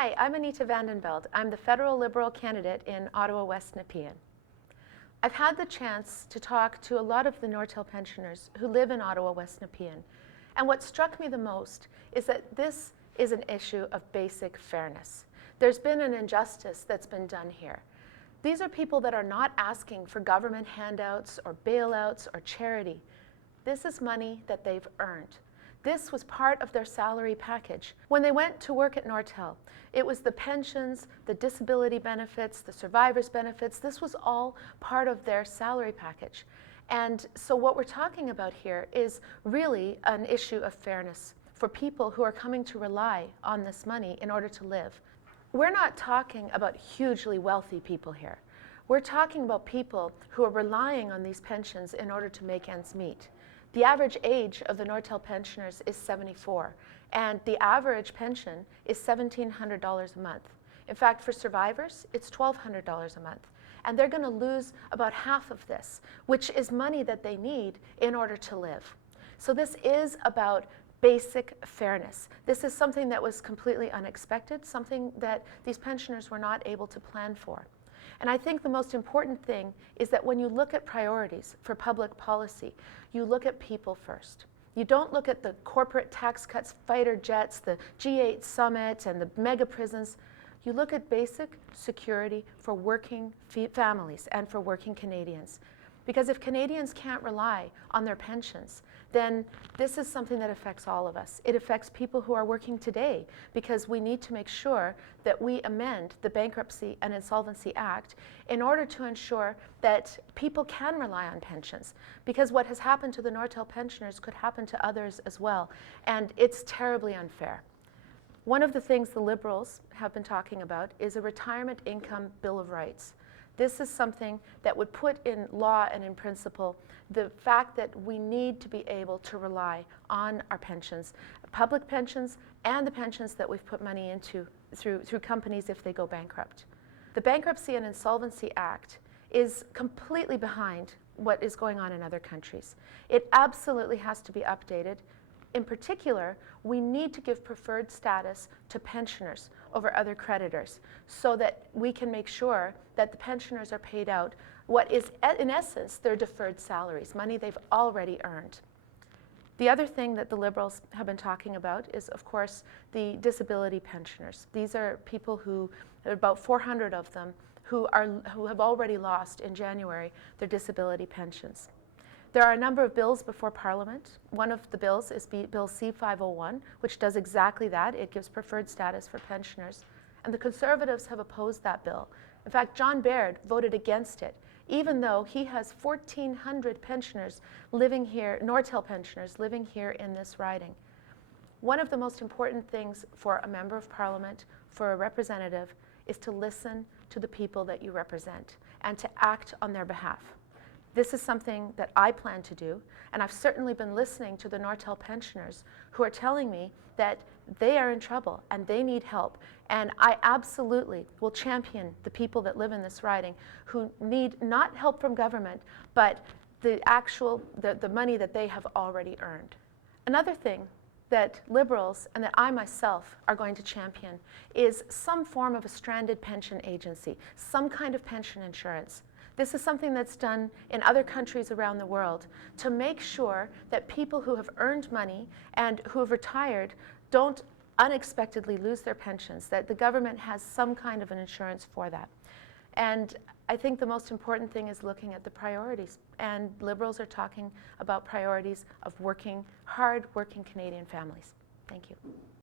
Hi, I'm Anita Vanderbeld. I'm the federal Liberal candidate in Ottawa West, Nepean. I've had the chance to talk to a lot of the Nortel pensioners who live in Ottawa West, Nepean. And what struck me the most is that this is an issue of basic fairness. There's been an injustice that's been done here. These are people that are not asking for government handouts or bailouts or charity. This is money that they've earned. This was part of their salary package. When they went to work at Nortel, it was the pensions, the disability benefits, the survivors' benefits. This was all part of their salary package. And so what we're talking about here is really an issue of fairness for people who are coming to rely on this money in order to live. We're not talking about hugely wealthy people here. We're talking about people who are relying on these pensions in order to make ends meet. The average age of the Nortel pensioners is 74, and the average pension is $1,700 a month. In fact, for survivors, it's $1,200 a month. And they're going to lose about half of this, which is money that they need in order to live. So this is about basic fairness. This is something that was completely unexpected, something that these pensioners were not able to plan for. And I think the most important thing is that when you look at priorities for public policy, you look at people first. You don't look at the corporate tax cuts, fighter jets, the G8 summit, and the mega prisons. You look at basic security for working families and for working Canadians. Because if Canadians can't rely on their pensions, then this is something that affects all of us. It affects people who are working today, because we need to make sure that we amend the Bankruptcy and Insolvency Act in order to ensure that people can rely on pensions. Because what has happened to the Nortel pensioners could happen to others as well, and it's terribly unfair. One of the things the Liberals have been talking about is a Retirement Income Bill of Rights. This is something that would put in law and in principle the fact that we need to be able to rely on our pensions, public pensions and the pensions that we've put money into through companies if they go bankrupt. The Bankruptcy and Insolvency Act is completely behind what is going on in other countries. It absolutely has to be updated. In particular, we need to give preferred status to pensioners over other creditors so that we can make sure that the pensioners are paid out what is, in essence, their deferred salaries, money they've already earned. The other thing that the Liberals have been talking about is, of course, the disability pensioners. These are people who, there are about 400 of them, who have already lost in January their disability pensions. There are a number of bills before Parliament. One of the bills is Bill C-501, which does exactly that. It gives preferred status for pensioners. And the Conservatives have opposed that bill. In fact, John Baird voted against it, even though he has 1,400 pensioners living here, Nortel pensioners living here in this riding. One of the most important things for a member of Parliament, for a representative, is to listen to the people that you represent and to act on their behalf. This is something that I plan to do, and I've certainly been listening to the Nortel pensioners who are telling me that they are in trouble and they need help, and I absolutely will champion the people that live in this riding who need not help from government, but the money that they have already earned. Another thing that Liberals and that I myself are going to champion is some form of a stranded pension agency, some kind of pension insurance. This is something that's done in other countries around the world to make sure that people who have earned money and who have retired don't unexpectedly lose their pensions, that the government has some kind of an insurance for that. And I think the most important thing is looking at the priorities. And Liberals are talking about priorities of hard-working Canadian families. Thank you.